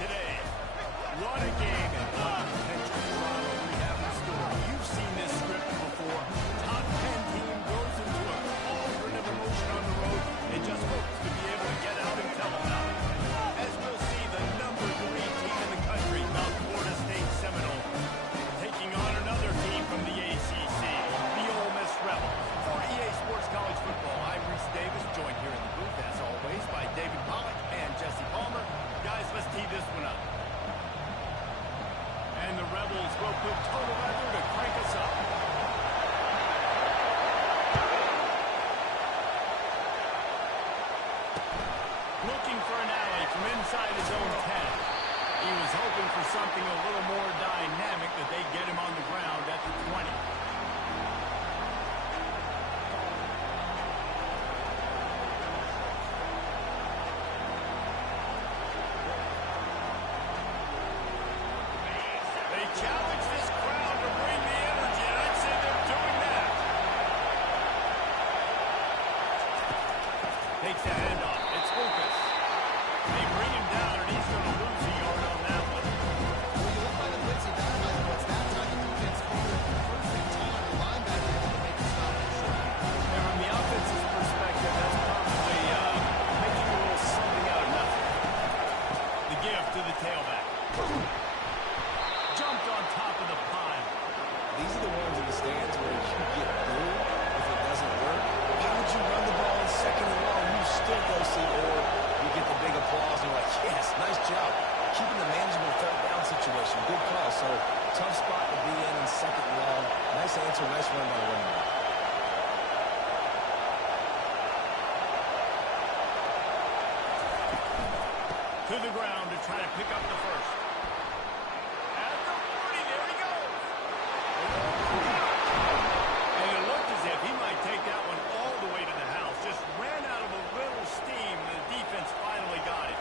today. What a game and what a potential drama we have in store. You've seen this script before. Top 10 team goes into a cauldron of emotion on the road and just hopes to be able to get out and tell about it. As we'll see, the number 3 team in the country, Mount Florida State Seminoles, taking on another team from the ACC, the Ole Miss Rebels. For EA Sports College Football, I'm Reese Davis, joined here in the booth, as always, by David Pollack and Jesse Palmer. Guys, let's tee this one up. And the Rebels will put total leather to crank us up. Looking for an alley from inside his own 10. He was hoping for something a little more dynamic, that they'd get him on the ground at the 20. Challenge this crowd to bring the energy, and I'd say they're doing that. Takes the handoff. It's Lucas. They bring him down, and he's going to lose a yard on that one. When you look by the blitz, you got to know what's that time the defense called it first and 10 on the linebacker able to make the stop and short. And from the offense's perspective, that's probably making a little something out of nothing. The give to the tailback. Jumped on top of the pile. These are the ones in the stands where you get booed if it doesn't work. Why would you run the ball in second and long? You still go see, or you get the big applause and you're like, yes, nice job. Keeping the manageable third down situation. Good call. So tough spot to be in second and long. Nice answer, nice run by the running back. To the ground to try to pick up the first. Take that one all the way to the house. Just ran out of a little steam. The defense finally got it.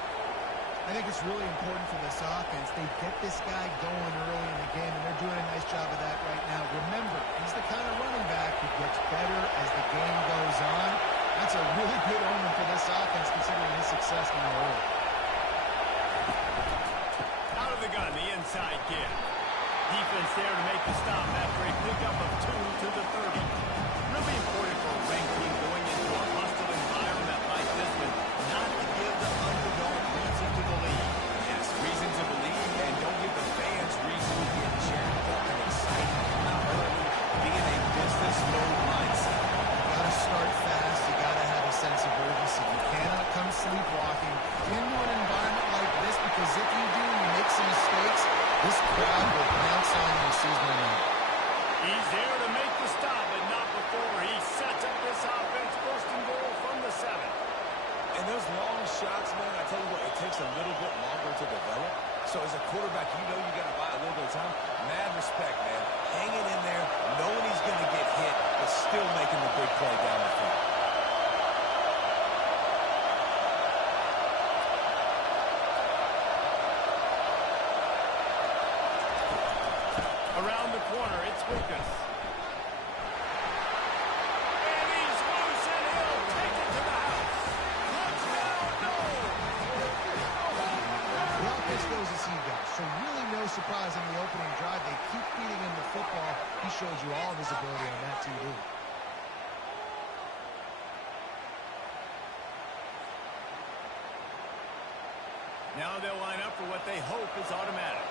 I think it's really important for this offense. They get this guy going early in the game, and they're doing a nice job of that right now. Remember, he's the kind of running back who gets better as the game goes on. That's a really good omen for this offense, considering his success in the early. Out of the gun, the inside give. Defense there to make the stop after a pickup of 2 to the 30. Really important for a ranked team going into a hostile environment like this one, not to give the underdog reason to believe. Yes, reason to believe, and don't give the fans reason to get jacked up and excited. Come out early, be in a business mode mindset. You got to start fast. You got to have a sense of urgency. You cannot come sleepwalking into an environment like this, because if you do, you make some mistakes, this crowd will bounce on you and seize momentum. He's there to make the stop, but not before he sets up this offense. First and goal from the 7. And those long shots, man, I tell you what, it takes a little bit longer to develop. So as a quarterback, you know you got to buy a little bit of time. Mad respect, man. Hanging in there, knowing he's going to get hit, but still making the big play down the field. Around the corner, it's Lucas. And he's loose, and he'll take it to the house. Touchdown, no! The offense goes as he does, so really no surprise on the opening drive. They keep feeding him the football. He shows you all of his ability on that TD. Now they'll line up for what they hope is automatic.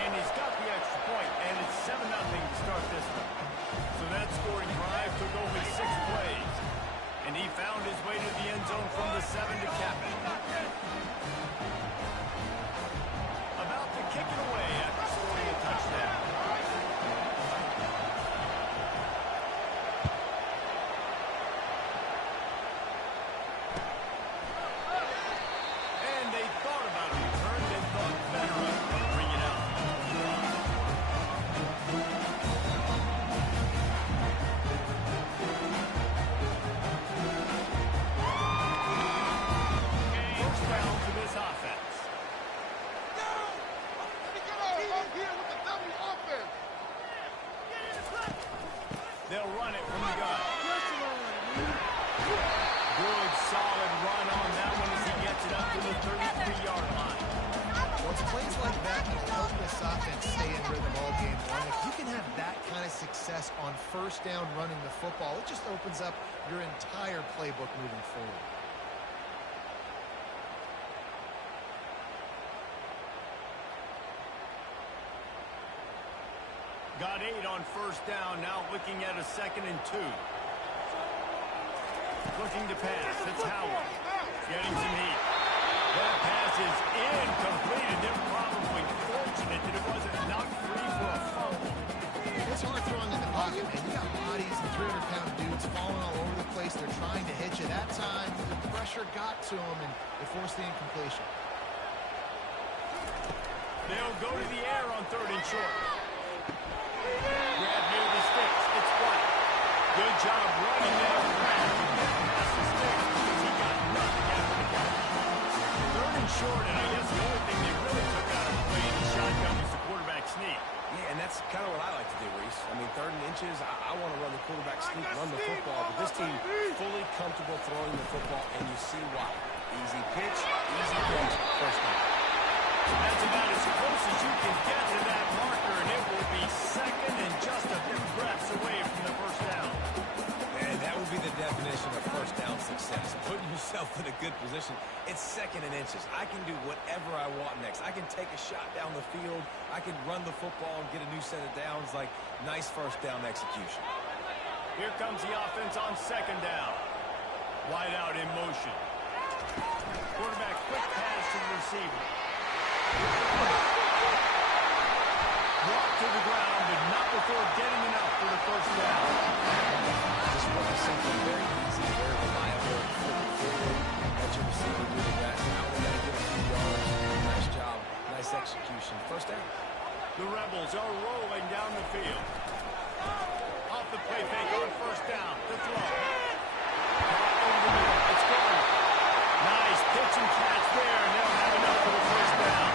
And he's got the extra point, and it's 7-0 to start this one. So that scoring drive took only 6 plays. And he found his way to the end zone from the 7 to cap it. About to kick it away after scoring a touchdown. And they thought about a return. They thought better of it. Bring it out. First first down running the football. It just opens up your entire playbook moving forward. Got 8 on first down. Now looking at a 2nd and 2. Looking to pass. It's Howard. Getting some heat. That pass is incomplete, and they're probably fortunate that it wasn't knocked free for a fumble. It's hard throwing in the pocket, man. You got bodies and 300-pound dudes falling all over the place. They're trying to hit you. That time, the pressure got to them, and they forced the incompletion. They'll go to the air on 3rd and short. Grab near the sticks. It's White. Good job running that grab. He didn't pass the sticks because he got nothing after the catch. 3rd and short, and I guess the only thing they really took out of playing the shotgun was the quarterback sneak. Yeah, and that's kind of what I like to do, Reese. I mean, 3rd and inches, I want to run the quarterback sneak, run the football, but this team fully comfortable throwing the football, and you see why. Easy pitch, easy catch, first down. That's about as close as you can get to that marker, and it will be 2nd and just a few breaths away from the first down. And that would be the definition of first down success. Putting yourself in a good position. It's 2nd and inches. I can do whatever I want next. I can take a shot down the field. I can run the football and get a new set of downs. Like, nice first down execution. Here comes the offense on 2nd down. Wide out in motion. Quarterback quick pass to the receiver. Brought to the ground, but not before getting enough for the first down. Just running something very easy, very reliable, flipping forward, let your receiver do the rest. Now we got to get a few yards. Nice job, nice execution. First down. The Rebels are rolling down the field. Off the play fake on first down. The throw. Caught over the middle. It's gone. Nice pitch and catch there, and they'll have enough for the first down.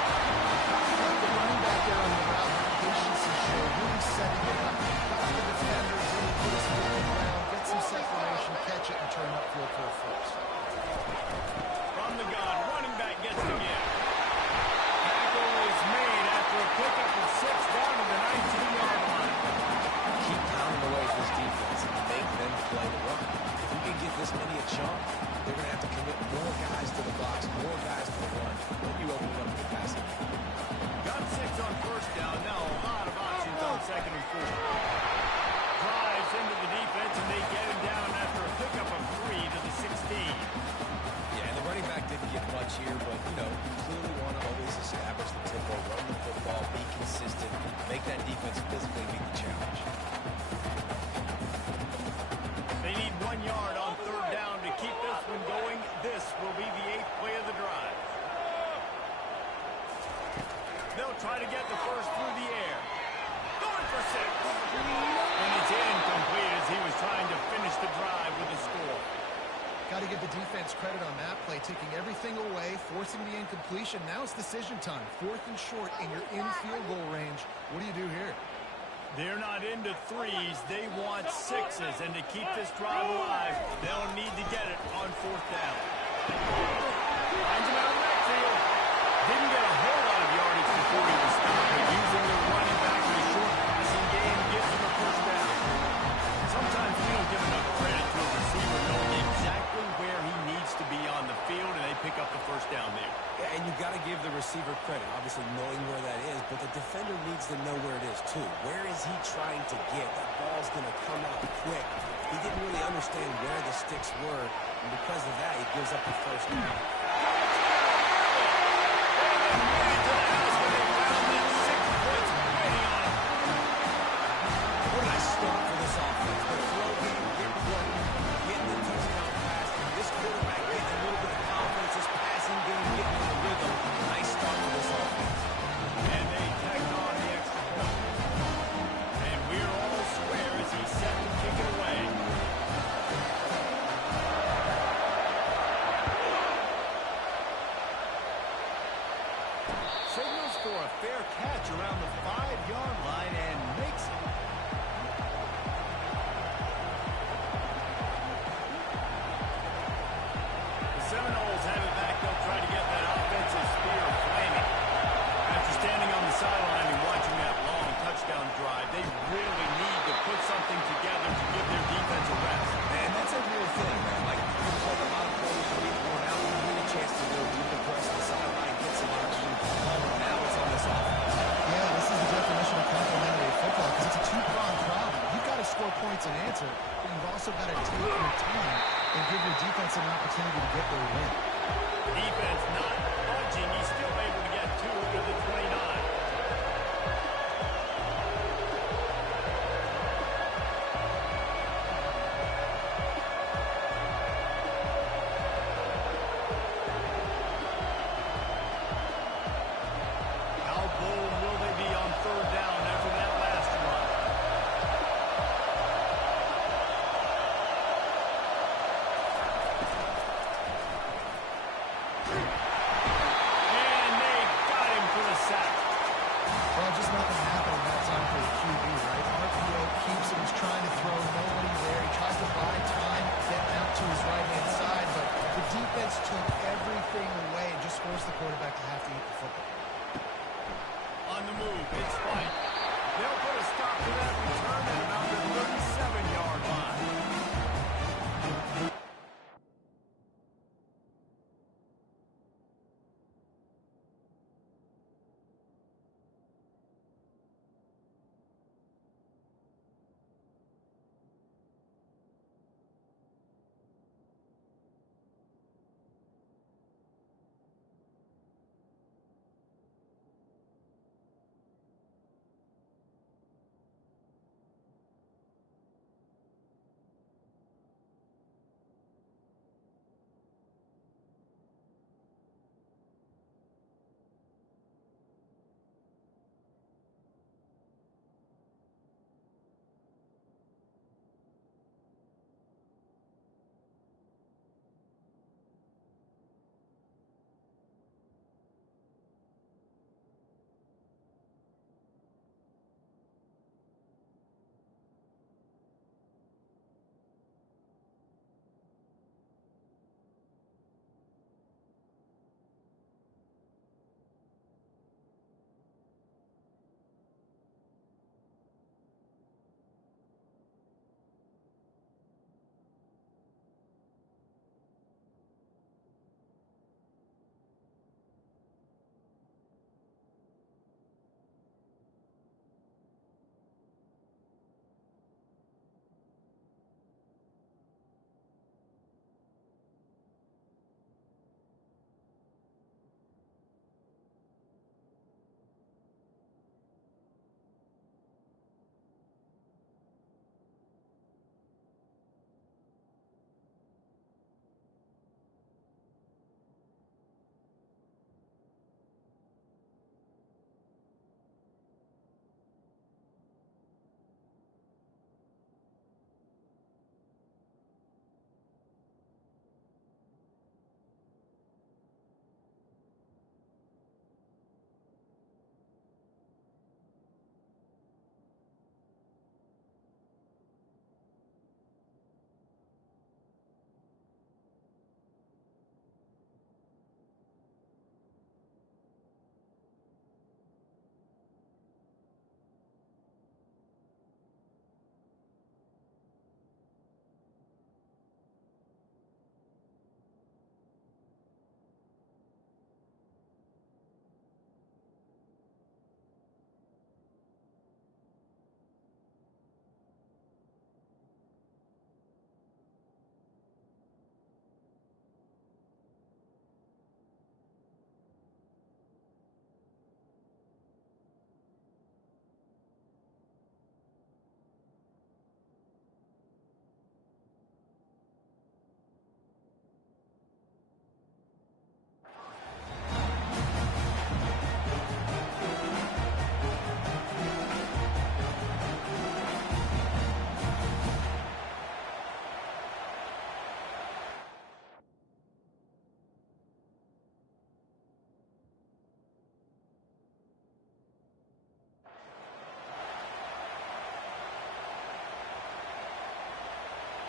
The running back there on the route, patience and show, really setting it up. Cut the defenders in, put his foot on the ground, get some separation, catch it, and turn upfield for a first. From the gun, running back gets the gift. Tackle is made after a pickup of 6 down to the 19-yard line. Keep pounding away at this defense and make them play the run. If you can get this many a chunk, they're going to have to commit more guys to the box, more guys to the run. Then you open it up to the passing. Got 6 on first down. Now a lot of options on 2nd and 4. Drives into the defense, and they get him down after a pickup of 3 to the 16. Yeah, and the running back didn't get much here, but, you know, you clearly want to always establish the tempo, run the football, be consistent, make that defense physically meet the challenge. They need 1 yard on 3rd down to keep this one going. This will be the 8th play of the drive. They'll try to get the first through the air. Going for 6. And it's incomplete as he was trying to finish the drive with a score. Got to give the defense credit on that play, taking everything away, forcing the incompletion. Now it's decision time. 4th and short, and you're in field goal range. What do you do here? They're not into 3s. They want 6s. And to keep this drive alive, they'll need to get it on 4th down. Finds him out of the backfield. Didn't get a whole lot of yardage before he was stopped, but using the running back in the short passing game gives him a first down. Sometimes we don't give enough credit to a receiver knowing exactly where he needs to be on the field, and they pick up the first down there. Yeah, and you got to give the receiver credit, obviously knowing where that is, but the defender needs to know where it is too. Where is he trying to get? That ball's going to come out quick. He didn't really understand where the sticks were, and because of that, he gives up the first down. What a nice start for this offense. The throw game, getting working, getting the touchdown pass. This quarterback getting a little bit of confidence. This passing game getting in the rhythm. Nice start for this offense. And they tacked on the extra point. And we're all square as he's set to kick it away. Signals for a fair catch around the 5-yard line and makes it. The Seminoles have it back. They'll try to get that offensive spear flaming. After standing on the sideline and watching that long touchdown drive, they really need to put something together pressure, but you've also got to take your time and give your defense an opportunity to get their win. Defense not budging. He's still able to get 2 to the 29.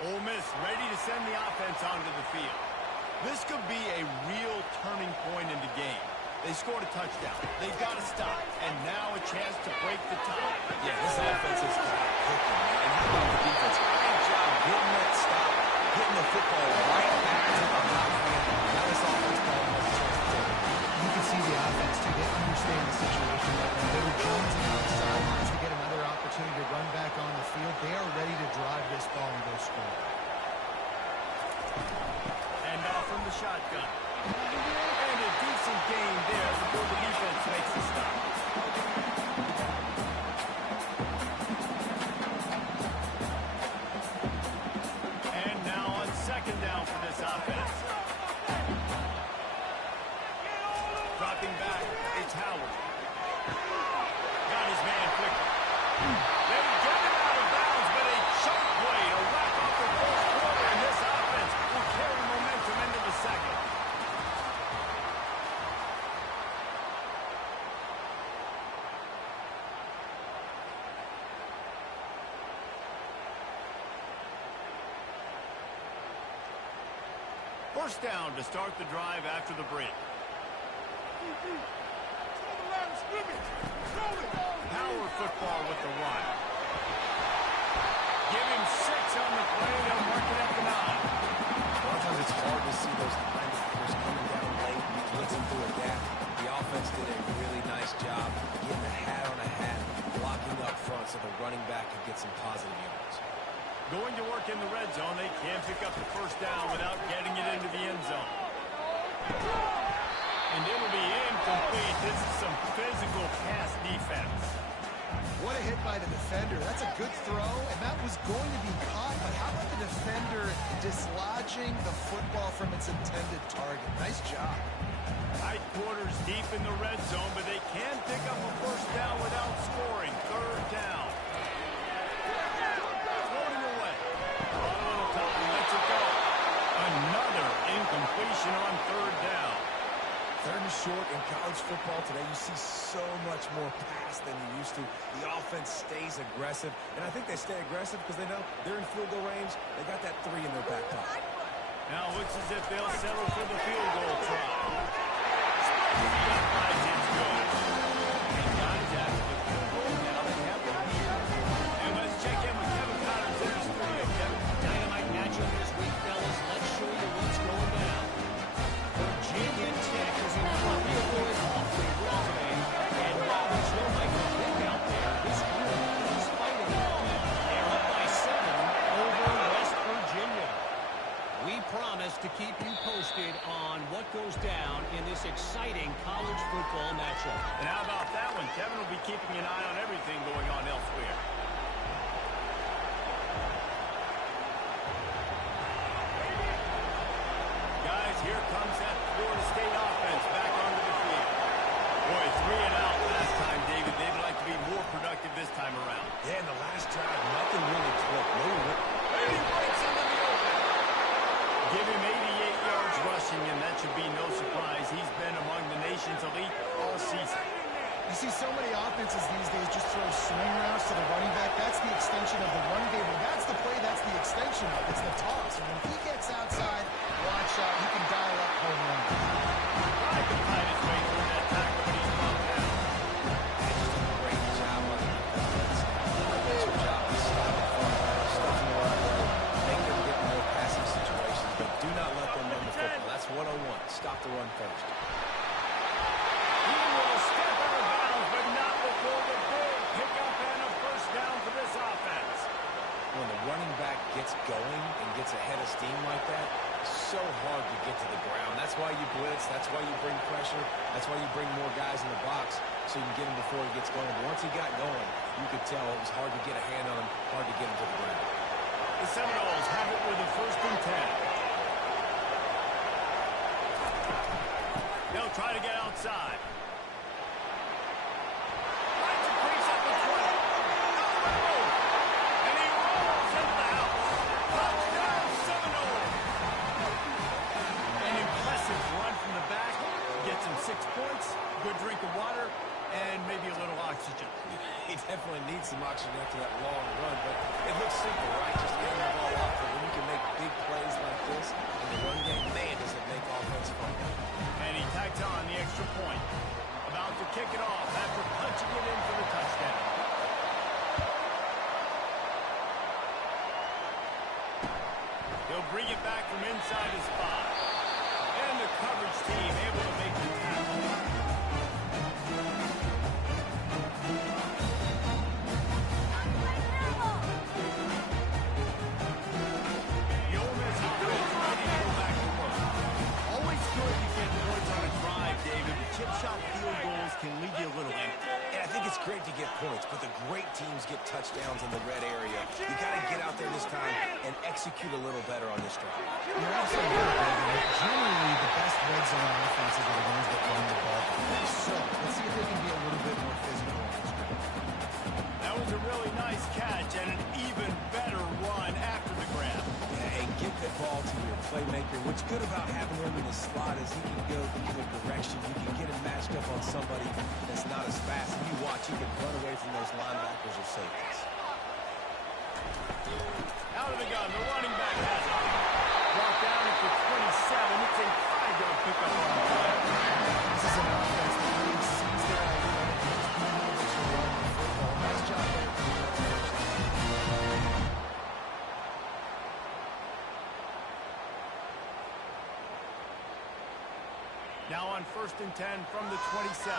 Ole Miss ready to send the offense onto the field. This could be a real turning point in the game. They scored a touchdown. They've got to stop. And now a chance to break the tie. Yeah, this offense is cooking, man. And how about the defense? Great job getting that stop, getting the football right back to the hot hand. Now this offense probably has a chance to take it. You can see the offense, too. They understand the situation right now. They were jonesing on the sidelines to get another opportunity to run back on the field. They are ready to drive this ball Dropping back, it's Howard. Got his man quickly. They get him out of bounds, but a choke play to wrap up the first quarter, and this offense will carry momentum into the second. First down to start the drive after the break. Power football with the run. Give him 6 on the play. They'll mark it at the 9. A lot of times it's hard to see those linebackers coming down late, blitzing through a gap. The offense did a really nice job getting a hat on a hat, blocking up front so the running back could get some positive yards. Going to work in the red zone. They can't pick up the first down without getting it into the end zone. And it'll be incomplete. This is some physical pass defense. What a hit by the defender. That's a good throw, and that was going to be caught. But how about the defender dislodging the football from its intended target? Nice job. Tight quarters deep in the red zone, but they can pick up a first down without scoring. Third down. Floating away. On a little time, lets it go. Another incompletion on third down. Third and short in college football today, you see so much more pass than you used to. The offense stays aggressive, and I think they stay aggressive because they know they're in field goal range. They got that 3 in their back pocket. Now it looks as if they'll settle for the field goal try. It's good. And guys, after the field goal, now they have the lead. And let's check in with Kevin Connors in the studio. Kevin. Dynamite matchup this week, fellas. Let's show you what's going down. Virginia Tech is in front. The boys awfully well today. And while there's no Michael Vick out there, this group is fighting on. They're up by 7 over West Virginia. We promise to keep you posted on what goes down in this exciting college football matchup. And how about that one? Kevin will be keeping an eye on everything going on elsewhere. Guys, here comes that Florida State offense back onto the field. Boy, 3 and out last time, David. They'd like to be more productive this time around. Yeah, in the last drive, nothing really clicked. And he breaks into the open. Give him 88 yards rushing, and that should be no surprise. He's been among the nation's elite all season. You see so many offenses these days just throw swing routes to the running back. That's the extension of the run game. Well, that's the play. That's the extension of it. It's the toss. And when he gets outside, watch out. He can dial up home runs. Trying to find his way through that tackle, but he's brought down. Great job on the defense. Good job of stopping stuff in the right way. Make them get more passing situations, but do not let them run the football. That's 101. Stop the run first. He will step out of bounds, but not before the big pickup and a first down for this offense. When the running back gets going and gets ahead of steam like that, so hard to get to the ground. That's why you blitz. That's why you bring pressure. That's why you bring more guys in the box so you can get him before he gets going. But once he got going, you could tell it was hard to get a hand on him, hard to get him to the ground. The Seminoles have it with a 1st and 10. They'll try to get outside. Finds a crease at the 20. And he rolls into the house. Touchdown, Seminoles. An impressive run from the back. Gets him 6 points, good drink of water, and maybe a little oxygen. He definitely needs some oxygen after that long run, but it looks simple, right? Just getting the ball off. But when you can make big plays like this in the run game, man, does it make offense fun. And he tacks on the extra point. About to kick it off after punching it in for the touchdown. He'll bring it back from inside his 5. And the coverage team able to make the tackle. The Ole Miss offense ready to go back to work. Always good to get points on a drive, David. Chip shot field goals can leave you a little empty. And I think it's great to get points, but the great teams get touchdowns in the red area. You got to get out there this time and execute a little better on this drive. You're absolutely right, David. Generally, the best red zone offenses are the ones that run the ball. So, let's see if they can be a little bit more physical on this drive. That was a really nice catch and an even better run after the grab. Yeah, and get the ball to your playmaker. What's good about having him in the slot is he can go either direction. You can get him matched up on somebody that's not as fast. And you watch, he can run away from those linebackers or safeties. Out of the gun, the running back has it. Brought down at the 27. It's a 5-yard pickup on the play. This is an offense that really sees their identity as being able to run the football. Nice job there. Now on 1st and 10 from the 27.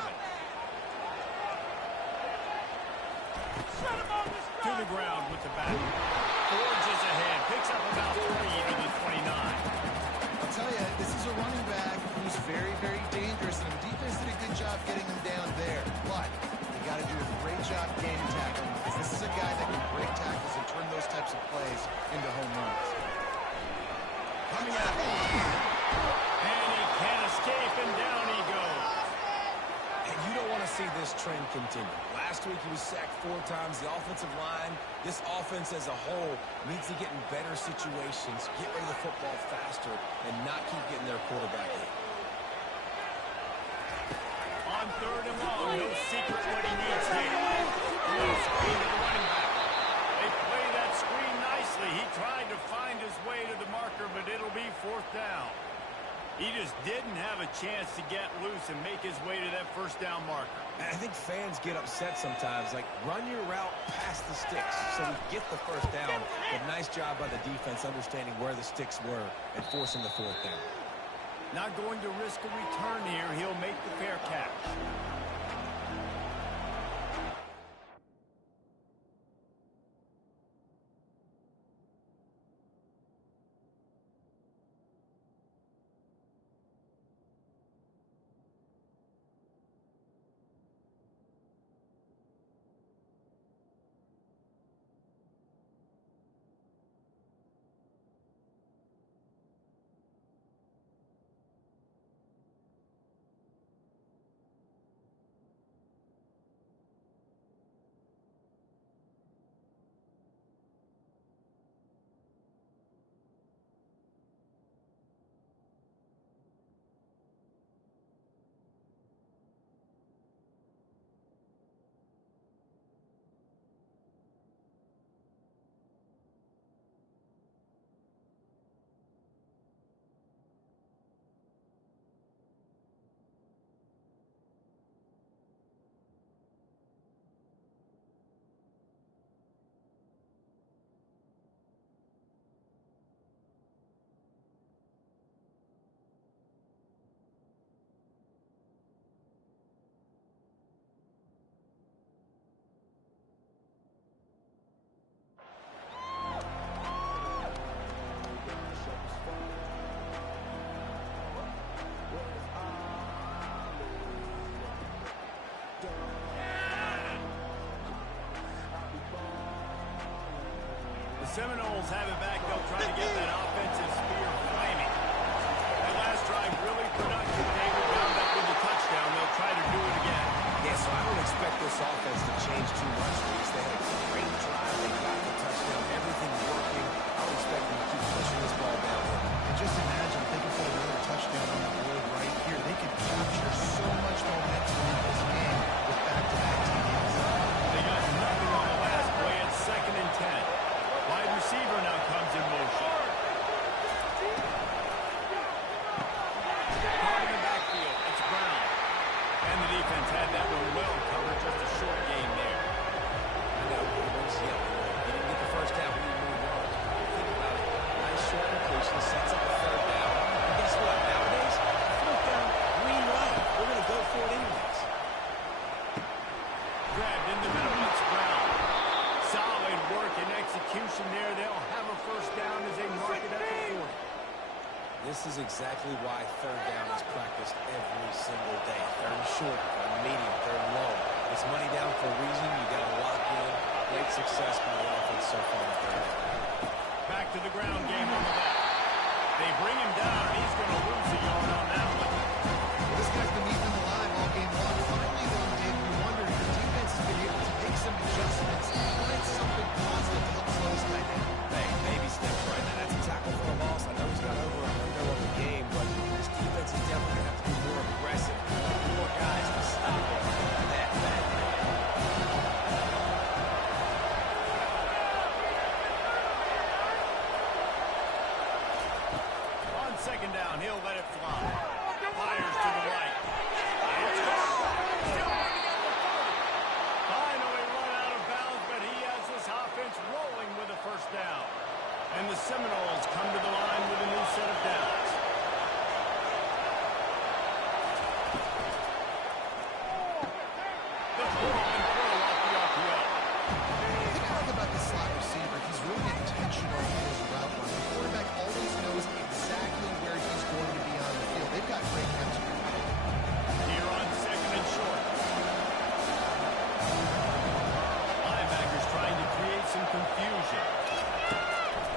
To the ground with the back. Forges ahead. Picks up about 3 to the 29. I'll tell you, this is a running back who's very, very dangerous, and the defense did a good job getting him down there. But you got to do a great job game tackling, because this is a guy that can break tackles and turn those types of plays into home runs. Coming out. And he can't escape, and down he goes. And you don't want to see this trend continue. Last week he was sacked 4 times. The offensive line, this offense as a whole, needs to get in better situations, get rid of the football faster, and not keep getting their quarterback hit. On 3rd and long, no secret what he needs here. No screen to the running back. They play that screen nicely. He tried to find his way to the marker, but it'll be 4th down. He just didn't have a chance to get loose and make his way to that 1st down marker. And I think fans get upset sometimes, like, run your route past the sticks so we get the 1st down. But nice job by the defense understanding where the sticks were and forcing the 4th down. Not going to risk a return here. He'll make the fair catch. Seminoles have it back. They'll try to get that offensive spear flaming. That last drive really productive. They were bound up with the touchdown. They'll try to do it again. Yeah, so I don't expect this offense to change too much. They had a great drive. They got the touchdown. Everything's working. I don't expect them to keep pushing this ball down. And just imagine if they can put another touchdown on the board right here. They could capture so much momentum in this game with back-to-back TDs. They got nothing on the last play at 2nd and 10. Wide receiver now comes in motion. Caught in the backfield. It's Brown. And the defense had that one well covered. Just a short game there. I know, everyone's yelling. He didn't get the 1st down, but he moved on. Think about it. Nice short completion. Sets up a 3rd down. And guess what? Nowadays, 4th down, green light. We're going to go for it anyways. Grabbed in the middle. It's Brown. Solid work and execution there. They'll have a 1st down as they mark it at the 40. This is exactly why 3rd down is practiced every single day. 3rd and short, 3rd and medium, 3rd and long. It's money down for for a reason. You got to lock in. Great success by the offense so far in the third. Back to the ground game on the left. They bring him down, and he's going to lose a yard on that one. Well, this guy's been eating them alive all game long. Finally, though, Dave, we wondered if the defense has been able to make some adjustments and find something positive to help slow this guy down. Hey, baby steps right now. That's a tackle for a loss. I know he's got over a window of the game, but this defense is definitely going to have to be more aggressive. More guys to stop it. On second down, he'll let it fly. Fires to the right. It's gone. Still running at the 40. Finally run out of bounds, but he has this offense rolling with a first down. And the Seminoles come to the line with a new set of downs. The whirlwind throw off the RPO. The thing I like about this slot receiver, he's really intentional in his route run. The quarterback always knows exactly where he's going to be on the field. They've got great chemistry. Here on second and short. Linebackers trying to create some confusion.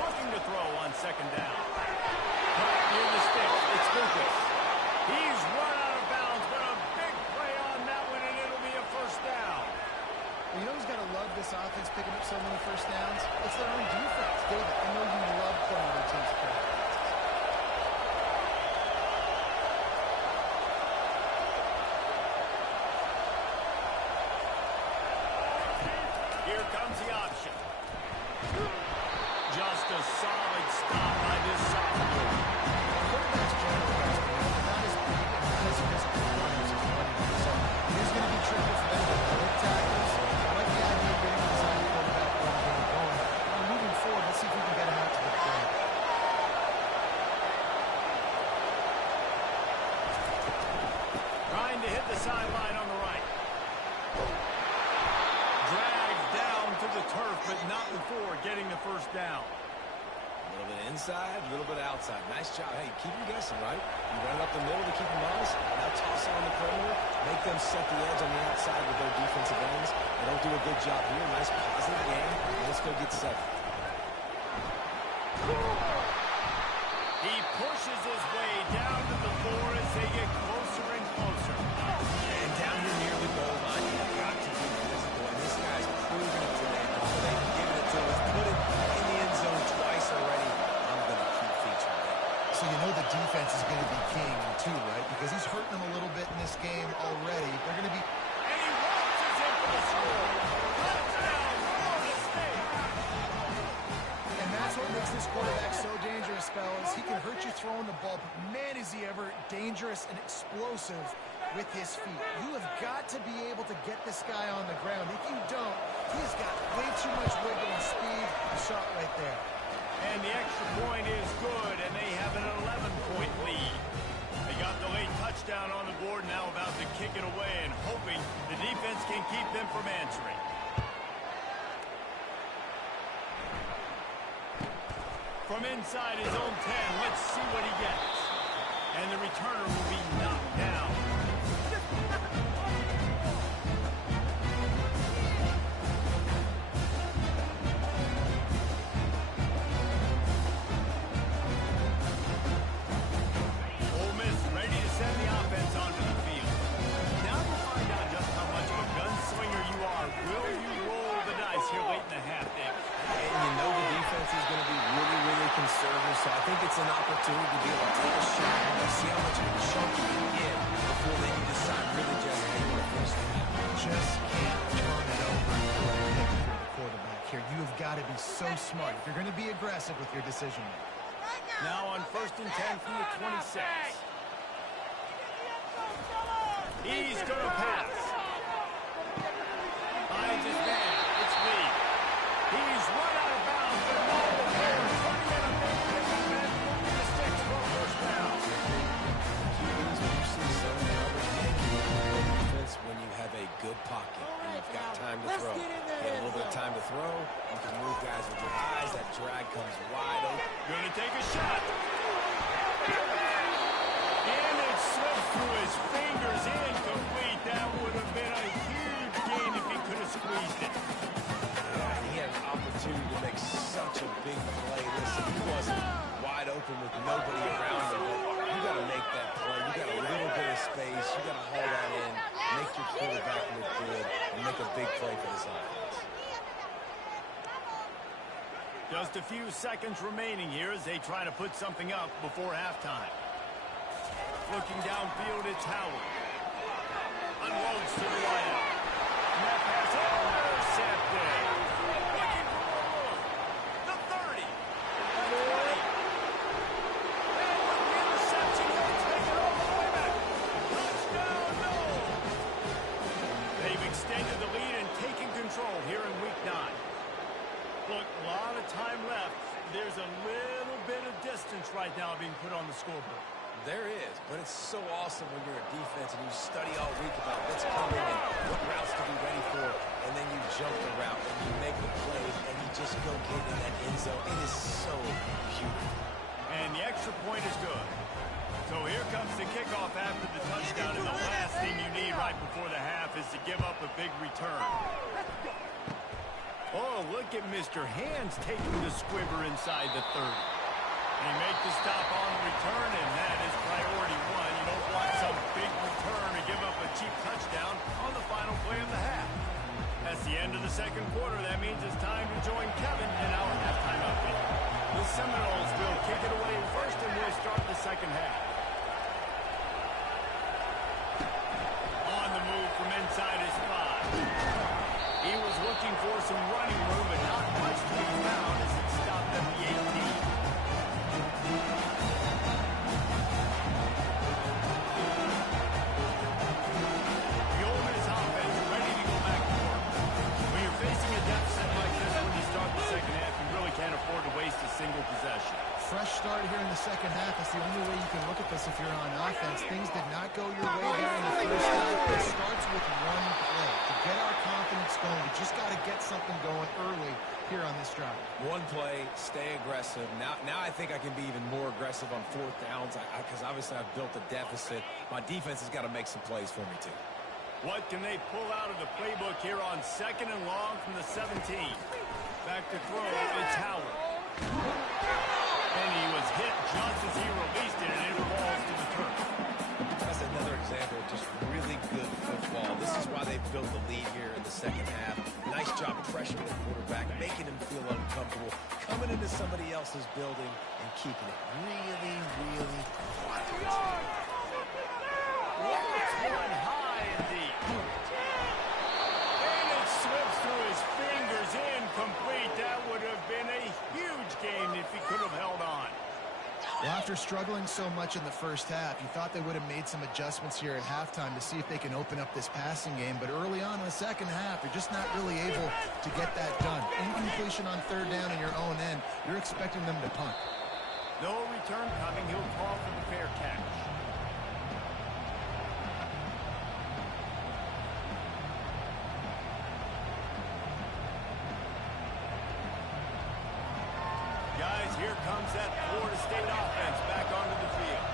Looking to throw on second down. Caught near the stick. It's Lucas. He's run out of bounds, but a big play on that one, and it'll be a first down. Well, you know who's got to love this offense picking up so many first downs? It's their own defense. David, I know you love playing your team's offense. Here comes the option. Just a solid stop by this sophomore. Quarterback's generally guys not as big and because of his corners as running back. So here's going to be tricky for them to break tackles. I like the idea of getting inside quarterback run game going. Moving forward, let's see if we can get him out to the play. Trying to hit the sideline on the right. Dragged down to the turf, but not before getting the first down. A little bit inside, a little bit outside. Nice job. Hey, keep them guessing, right? You run it up the middle to keep them honest. Now toss it on the perimeter. Make them set the edge on the outside with their defensive ends. They don't do a good job here. Nice positive game. Let's go get 7. He pushes his way down to the floor as they get closer and closer. And down here near the goal line, you've got to be physical. And this guy's proven it today. They've given it to us. Put it in the end zone twice already. I'm going to keep featuring that. So you know the defense is going to be king too, right? Because he's hurting them a little bit in this game already. They're going to be... And he launches in for the score. Touchdown, Florida State. And that's what makes this quarterback so dangerous, fellas. He can hurt you throwing the ball, but man, is he ever dangerous and explosive with his feet. You have got to be able to get this guy on the ground. If you don't, he's got way too much wiggle and speed. Shot right there. And the extra point is good, and they have an 11-point lead. They got the late touchdown on the board, now about to kick it away and hoping the defense can keep them from answering. From inside his own 10, let's see what he gets. And the returner will be knocked down. Ole Miss ready to send the offense onto the field. Now to find out just how much of a gunslinger you are, will you roll the dice here late in the half, David? And you know the defense is going to be really, really conservative, so I think it's an opportunity to be able to take a shot and see how much of a chunk you can get before then you decide really just how you want to finish the game. Just can't turn it over and throw a pick if you're the quarterback here. You have got to be so smart if you're going to be aggressive with your decision making. Now on 1st and 10 from the 26. He's going to pass. Finds his man. It's Lee. He's run out of bounds, but all the players running at a big pickup and moving the sticks for a first down. QBs, when you see so many others making good defense, when you have a good pocket and you've got time to throw. Get a little bit of time to throw. You can move guys with your eyes. That drag comes wide open. Going to take a shot. And it slipped through his fingers, incomplete. That would have been a huge gain if he could have Just a few seconds remaining here as they try to put something up before halftime. Looking downfield, it's Howard. Unloads to the wideout. And that pass intercepted. Looking for more room. The 30. The 20. And with the interception, he'll take it all the way back. Touchdown, no! They've extended the lead and taken control here in Week 9. Look, a lot of time left. There's a little bit of distance right now being put on the scoreboard. There is, but it's so awesome when you're a defense and you study all week about what's coming and what routes to be ready for, and then you jump the route and you make the plays and you just go get in that end zone. It is so beautiful. And the extra point is good. So here comes the kickoff after the touchdown, and the last thing you need right before the half is to give up a big return. Oh, look at Mr. Hands taking the squibber inside the 30. They make the stop on the return, and that is priority one. You don't want some big return to give up a cheap touchdown on the final play of the half. That's the end of the second quarter. That means it's time to join Kevin in our halftime update. The Seminoles will kick it away first, and we'll start the second half. On the move from inside his 5. He was looking for some running room, but not much to be found as it stopped at the 18. The Ole Miss offense ready to go back to work. When you're facing a deficit like this when you start the second half, you really can't afford to waste a single possession. Fresh start here in the second half. That's the only way you can look at this if you're on offense. Things did not go your way there in the first half. It starts with one play. To get our confidence going, we just got to get something going early here on this drive. One play, stay aggressive. Now I think I can be even more aggressive on fourth downs because obviously I've built a deficit. My defense has got to make some plays for me too. What can they pull out of the playbook here on 2nd and long from the 17? Back to throw, it's Howard. And he was hit just as he released it, and it falls to the turf. That's another example of just really good football. This is why they built the lead here in the second half. Nice job pressuring the quarterback, making him feel uncomfortable, coming into somebody else's building and keeping it really, really quiet. Walks one high and deep. And it slips through his fingers, incomplete. That would have been a huge game if he could have held on. Well, after struggling so much in the first half, you thought they would have made some adjustments here at halftime to see if they can open up this passing game. But early on in the second half, they're just not really able to get that done. Incompletion on third down in your own end, you're expecting them to punt. No return coming. He'll call for the fair catch. Guys, here comes that Florida State offense back onto the field.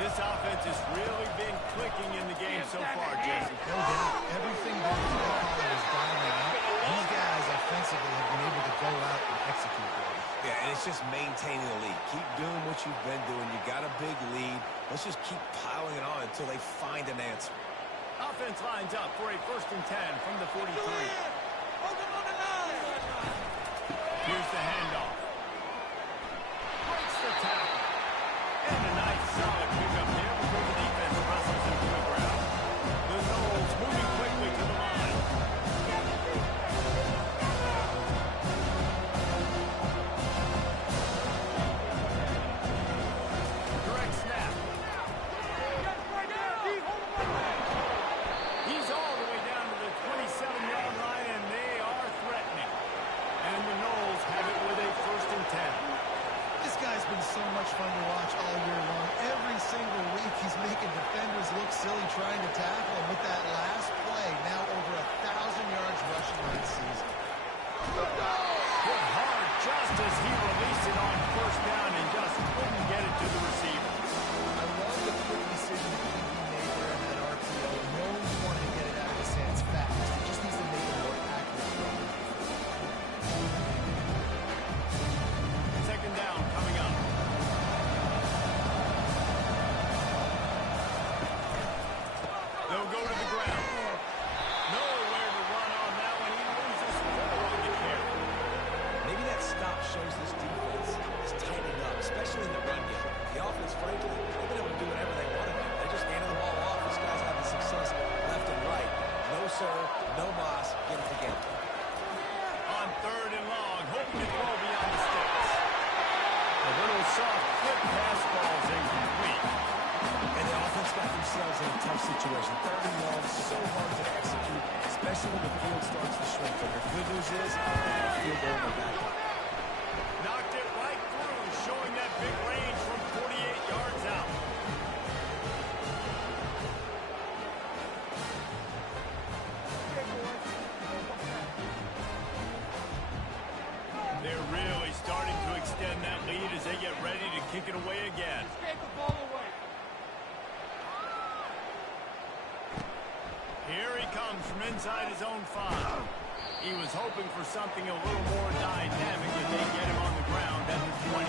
This offense has really been clicking in the game so far, Jesse. No doubt. Everything that is dialing up. These guys offensively have been able to go out and execute there. Yeah, and it's just maintaining the lead. Keep doing what you've been doing. You got a big lead. Let's just keep piling it on until they find an answer. Offense lines up for a 1st and 10 from the 43. Here's the handoff. Breaks the tackle. And a nice solid pickup there before the defense wrestles into the ground. The Noles moving quickly to the line. Direct snap. He's all the way down to the 27-yard line, and they are threatening. And the Noles have it with a 3 especially when the field starts to shrink. And the good news is, field goal in the back pocket. Knocked it right through, showing that big range from 48 yards out. They're really starting to extend that lead as they get ready to kick it away again. Here he comes from inside his own 5. He was hoping for something a little more dynamic if they get him on the ground at the 20.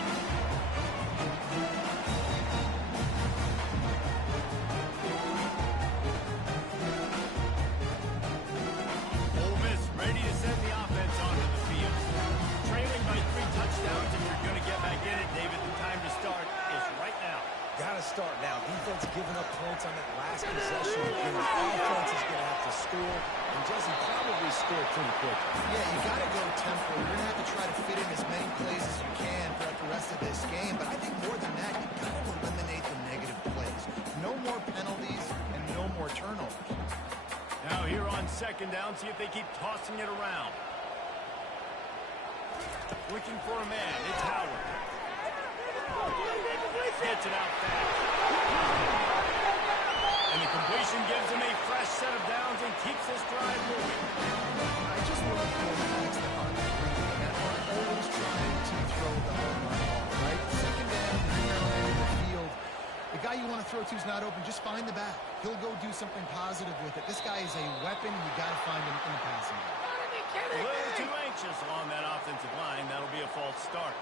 Ole Miss ready to send the offense onto the field. Trailing by 3 touchdowns, if you're going to get back in it, David, the time to start is right now. Got to start now. Defense giving up points on that last possession. And the offense is going to have to score. And Jesse probably scored pretty quick. Yeah, you got to go tempo. You're going to have to try to fit in as many plays as you can throughout the rest of this game. But I think more than that, you got to eliminate the negative plays. No more penalties and no more turnovers. Now here on second down, see if they keep tossing it around. Looking for a man. It's Howard. Gets it out fast. And the completion gives him a fresh set of downs and keeps this drive moving. I just love quarterbacks that aren't greedy, that aren't always trying to throw the home run ball, right? Second down, in the field. The guy you want to throw to is not open. Just find the back. He'll go do something positive with it. This guy is a weapon. You got to find him in the passing game. A little too anxious along that offensive line. That'll be a false start.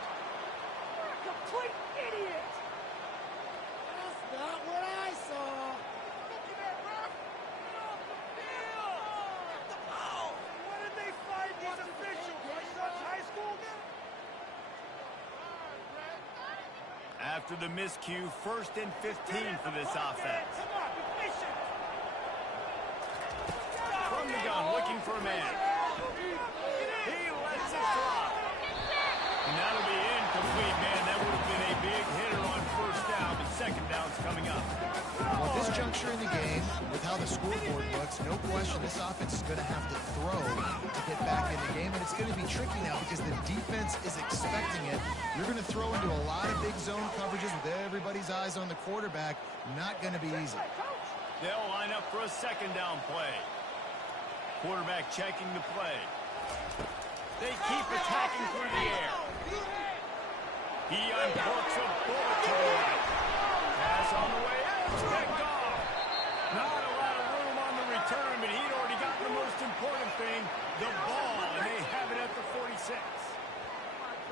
Complete idiot! That's not what I saw. Look at that, bro. Get off the field. Get the ball. What did they find these officials? My son's high school now? After the miscue, 1st and 15 for this offense. Come on, be patient. From the gun, looking for a man. He lets it fly. And that'll be incomplete, man. That would have been a big hitter on 1st down, but 2nd down's coming up. Well, at this juncture in the game, with how the scoreboard looks, no question this offense is going to have to throw to get back in the game, and it's going to be tricky now because the defense is expecting it. You're going to throw into a lot of big zone coverages with everybody's eyes on the quarterback. Not going to be easy. They'll line up for a 2nd down play. Quarterback checking the play. They keep attacking through the air. He uncorks a bullet to the right. Pass on the way out. Picked off. Not a lot of room on the return, but he'd already got the most important thing, the ball, and they have it at the 46.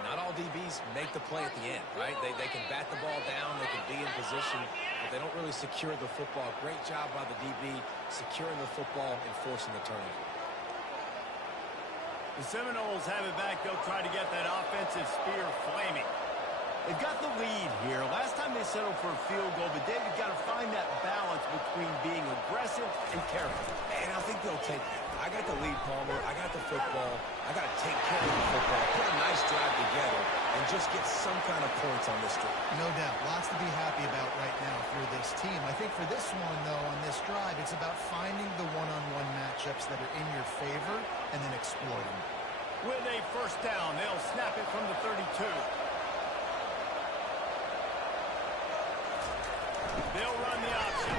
Not all DBs make the play at the end, right? They can bat the ball down, they can be in position, but they don't really secure the football. Great job by the DB securing the football and forcing the turnover. The Seminoles have it back. They'll try to get that offensive spear flaming. They've got the lead here. Last time they settled for a field goal, but David got to find that balance between being aggressive and careful. And I think they'll take that. I got the lead, Palmer. I got the football. I got to take care of the football, put a nice drive together, and just get some kind of points on this drive. No doubt. Lots to be happy about right now for this team. I think for this one, though, on this drive, it's about finding the one-on-one matchups that are in your favor and then exploiting. With a 1st down, they'll snap it from the 32. They'll run the option.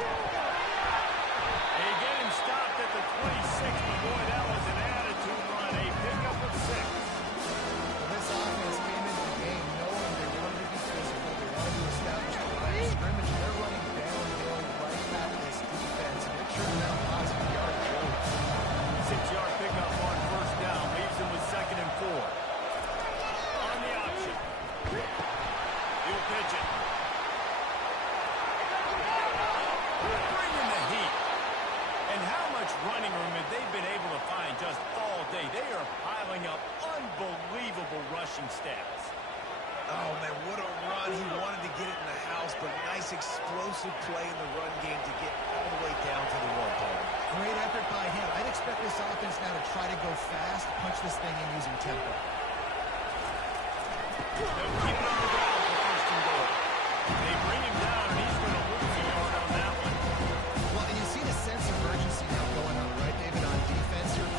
They get him stopped at the 26, but boy, that was an attitude run. A pickup of 6. Well, this offense came into the game knowing they wanted to be physical. They wanted to establish the line of scrimmage. They're running downhill right at this defense, and it turned out positive yardage. 6-yard pickup on 1st down. Leaves him with 2nd and 4. On the option. He'll pitch it. Bringing the heat. And how much running room have they been able to find just all day? They are piling up unbelievable rushing stats. Oh, man, what a run. He wanted to get it in the house, but nice explosive play in the run game to get all the way down to the 1 point. Great effort by him. I'd expect this offense now to try to go fast, punch this thing in using tempo. They'll keep it on the ground for 1st and goal. They bring him down, and he's going to lose a yard on that one. Well, and you see the sense of urgency now going on, right, David, on defense. You're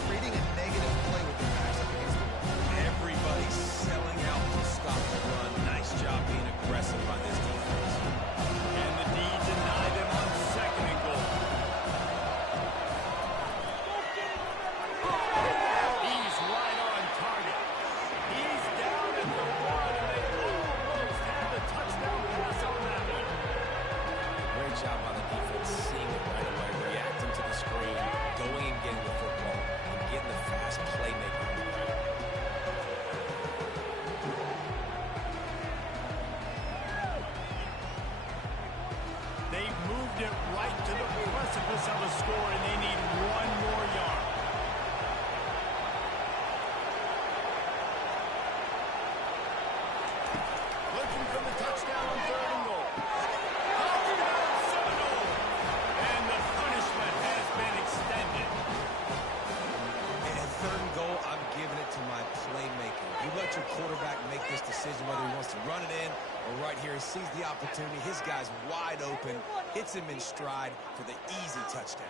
sees the opportunity. His guy's wide open, hits him in stride for the easy touchdown.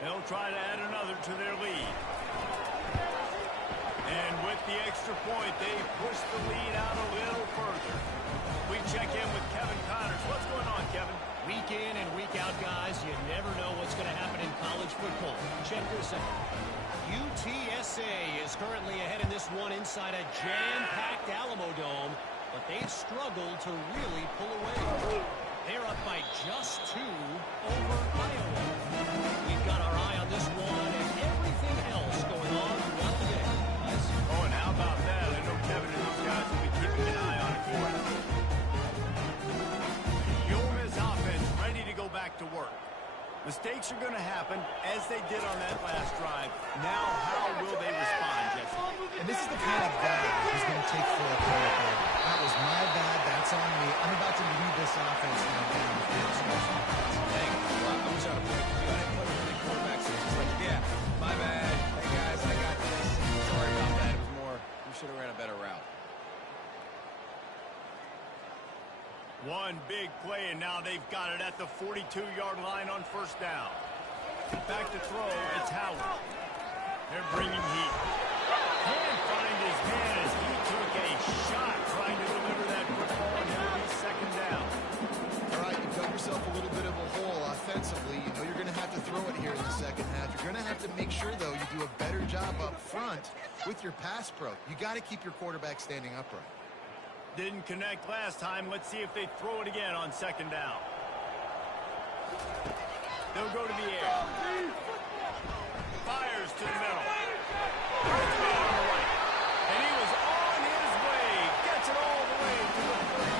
They'll try to add another to their lead. And with the extra point, they push the lead out a little further. We check in with Kevin Connors. What's going on, Kevin? Week in and week out, guys, you never know what's going to happen in college football. Check this out. UTSA is currently ahead in this one inside a jam-packed Alamo Dome, but they've struggled to really pull away. They're up by just 2 over Iowa. We've got our eye on this one and everything else going on throughout the day. Oh, and how about that? I know Kevin and those guys will be keeping an eye on it for us. The Ole Miss offense ready to go back to work. Mistakes are going to happen, as they did on that last drive. Now, how will they respond, Jesse? And this is the kind of guy who's going to take full accountability. That was my bad. That's on me. I'm about to lead this offense now down the field. Dang, I wish I'd have played with you. I didn't play with any quarterbacks. It's just like, yeah, my bad. Hey, guys, I got this. Sorry about that. It was more, we should have ran a better route. One big play, and now they've got it at the 42-yard line on first down. Back to throw, it's Howard. They're bringing heat. Can't find his man as he took a shot trying to deliver that football, and it'll be second down. All right, you dug yourself a little bit of a hole offensively. You know you're going to have to throw it here in the second half. You're going to have to make sure, though, you do a better job up front with your pass pro. You got to keep your quarterback standing upright. Didn't connect last time. Let's see if they throw it again on second down. They'll go to the air. Fires to the middle. First man on the right. And he was on his way. Gets it all the way to the 48.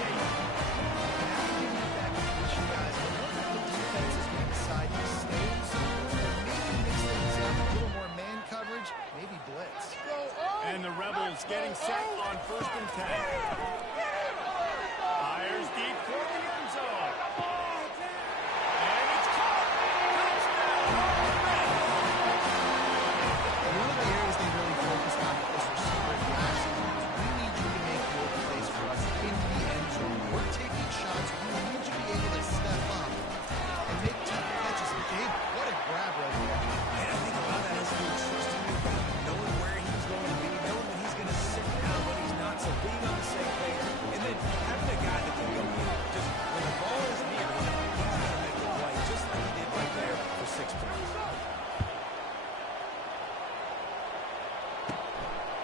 After you get that completion, guys, I know that the defense is going to decide to stay in zone, or maybe mix things up, a little more man coverage, maybe blitz. And the Rebels getting set on 1st and 10. Fires deep for the end zone. And it's caught. One of the areas they really focused on with this receiver last season was we need you to make more plays for us in the end zone. We're taking shots. We need you to be able to step up and make tough catches. And Gabe, what a grab right there. And I think a lot of that has to do with trusting your guy, knowing where he's going to be, knowing that he's going to sit down when he's not, so being on the same page, and then having a guy that can go in. Just when the ball is near him, he's going to make a play, just like he did right there for 6 points.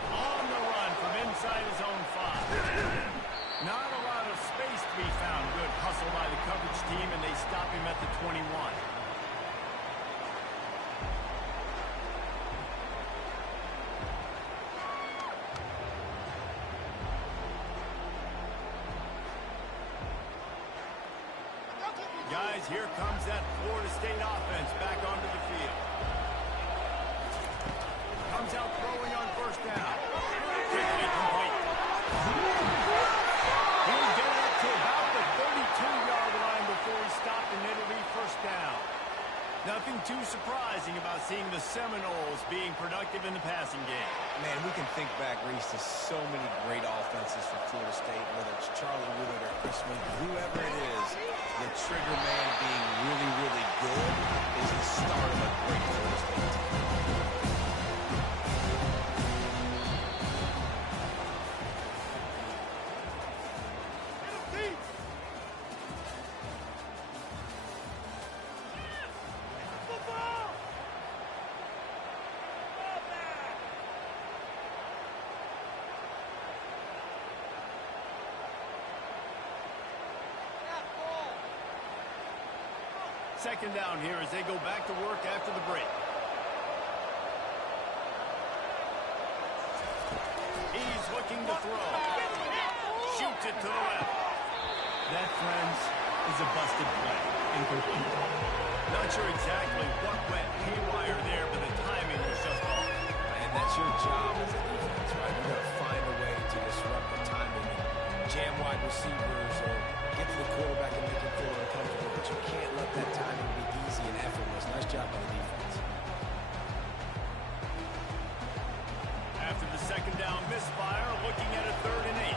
On the run from inside his own 5. Not a lot of space to be found. Good hustle by the coverage team, and they stop him at the 21. Guys, here comes that Florida State offense back onto the field. Comes out throwing on first down. Quickly complete. He'll get up to about the 32-yard line before he's stopped, and it'll be first down. Nothing too surprising about seeing the Seminoles being productive in the passing game. Man, we can think back, Reese, to so many great offenses for Florida State, whether it's Charlie Willard or Chris Winky, whoever it is, the trigger man being really, really good is the start of a great Florida State team. Second down here as they go back to work after the break. He's looking to throw. Shoots it to the left. That, friends, is a busted play. Incomplete. Not sure exactly what went haywire there, but the timing was just off. And that's your job as a defense, right? You got to find a way to disrupt the timing and jam wide receivers or get to the quarterback and make him feel uncomfortable. But you can't let that timing be easy and effortless. Nice job by the defense. After the second down misfire, looking at a 3rd and 8.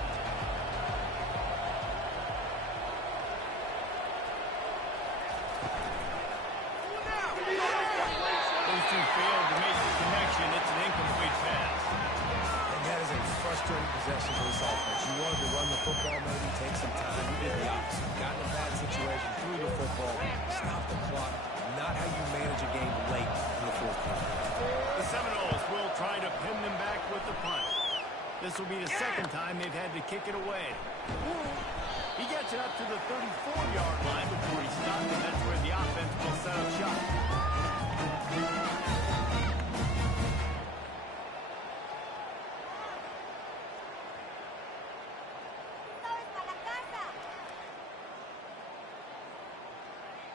failed to make the connection. It's an incomplete pass. And that is a frustrating possession for this offense. You wanted to run the football, maybe take some time. You did the opposite. Got in a bad situation, threw the football, stopped the clock. Not how you manage a game late in the fourth quarter. The Seminoles will try to pin them back with the punt. This will be the second time they've had to kick it away. He gets it up to the 34-yard line before he stops, and that's where the offense will set up shop.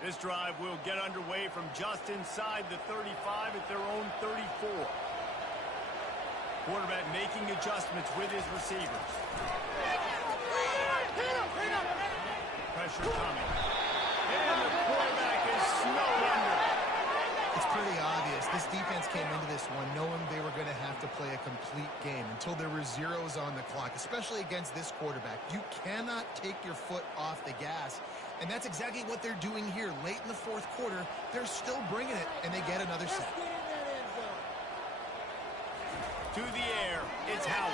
This drive will get underway from just inside the 35 at their own 34. Quarterback making adjustments with his receivers. Pressure coming. And the quarterback is snowed under. It's pretty obvious. This defense came into this one knowing they were going to have to play a complete game until there were zeros on the clock, especially against this quarterback. You cannot take your foot off the gas. And that's exactly what they're doing here. Late in the fourth quarter, they're still bringing it, and they get another sack. To the air, it's Howard.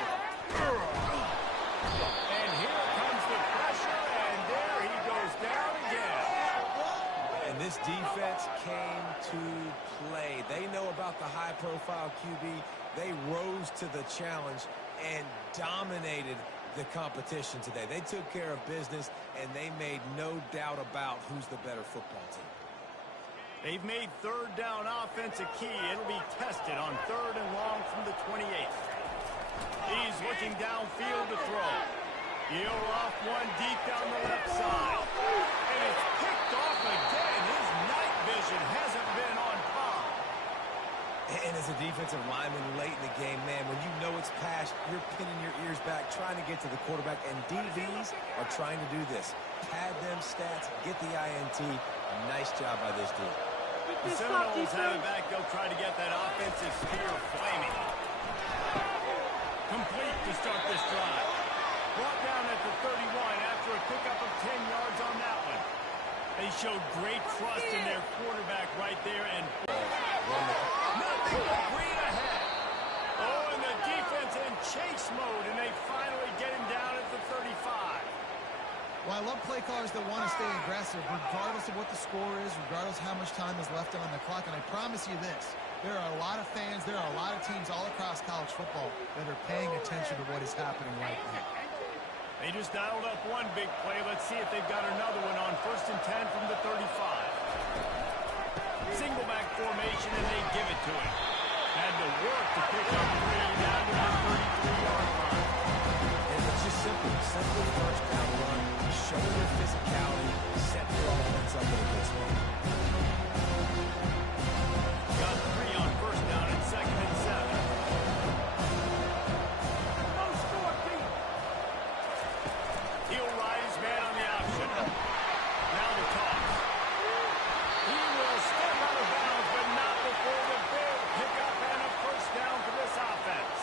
And here comes the pressure, and there he goes down again. And this defense came to play. They know about the high-profile QB. They rose to the challenge and dominated the competition today. They took care of business, and they made no doubt about who's the better football team. They've made third down offense a key. It'll be tested on 3rd and long from the 28. He's looking downfield to throw. He'll off one deep down the left side. And it's picked off again. His night vision hasn't been on par. And as a defensive lineman late in the game, man, when you know it's past, you're pinning your ears back, trying to get to the quarterback, and DBs are trying to do this. Pad them stats, get the INT. Nice job by this dude. The Seminoles have it back. They'll try to get that offensive spear flaming. Complete to start this drive. Brought down at the 31 after a pickup of 10 yards on that one. They showed great trust in their quarterback right there, and nothing but green ahead. Oh, and the defense in chase mode, and they finally get him down at the 35. Well, I love play callers that want to stay aggressive, regardless of what the score is, regardless how much time is left on the clock. And I promise you this, there are a lot of fans, there are a lot of teams all across college football that are paying attention to what is happening right now. They just dialed up one big play. Let's see if they've got another one on 1st and 10 from the 35. Single back formation, and they give it to him. Had to work to pick up 3 down to the 33-yard line. And it's just simple first down run. Show your physicality, set your offense up with a good spot. Got 3 on 1st down and 2nd and 7. No score, Pete. He'll ride his man on the option. Now the toss. He will step out of bounds, but not before the big pickup and a 1st down for this offense.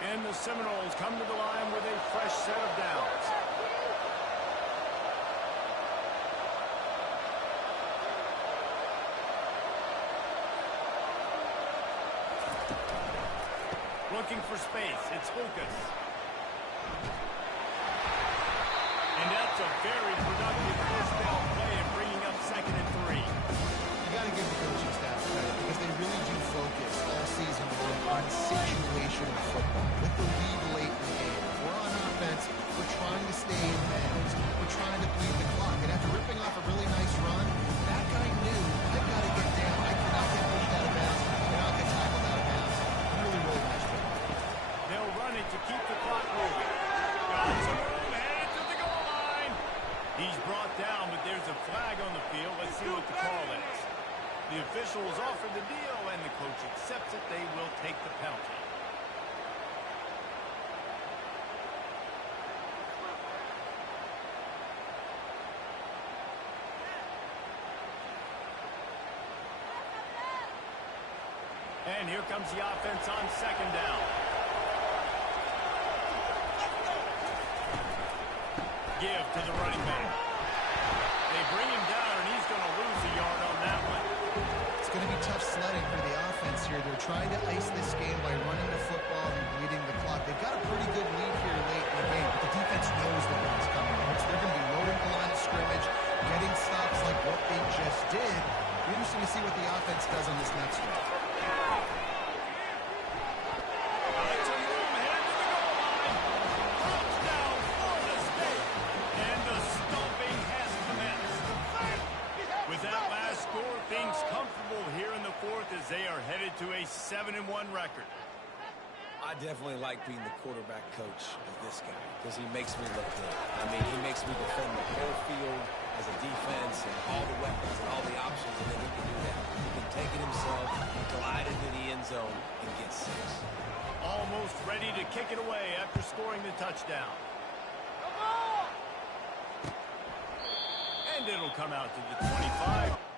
And the Seminoles come to the line with a fresh set of downs. Looking for space. It's Lucas. And that's a very productive first down play and bringing up 2nd and 3. You got to give the coaching staff credit because they really do focus all season long on situational football. With the lead late in the game, if we're on offense, we're trying to stay in bounds. We're trying to bleed the clock. And after ripping off a really nice run, that guy knew, I've got to get down. I cannot get pushed out of bounds. I cannot get tackled out of bounds. Really, really nice play. They'll run it to keep the clock moving. Got some room, headed to the goal line. He's brought down, but there's a flag on the field. Let's see what the call is. The officials offered the deal, and the coach accepts it. They will take the penalty. And here comes the offense on 2nd down. give to the running back. They bring him down, and he's going to lose a yard on that one. It's going to be tough sledding for the offense here. They're trying to ice this game by running the football and bleeding the clock. They've got a pretty good lead here late in the game, but the defense knows the ball's coming. So they're going to be loading the line of scrimmage, getting stops like what they just did. Be interesting to see what the offense does on this next one. As they are headed to a 7-1 record. I definitely like being the quarterback coach of this guy because he makes me look good. I mean, he makes me defend the whole field as a defense and all the weapons and all the options, and then he can do that. He can take it himself, glide into the end zone, and get 6. Almost ready to kick it away after scoring the touchdown. And it'll come out to the 25.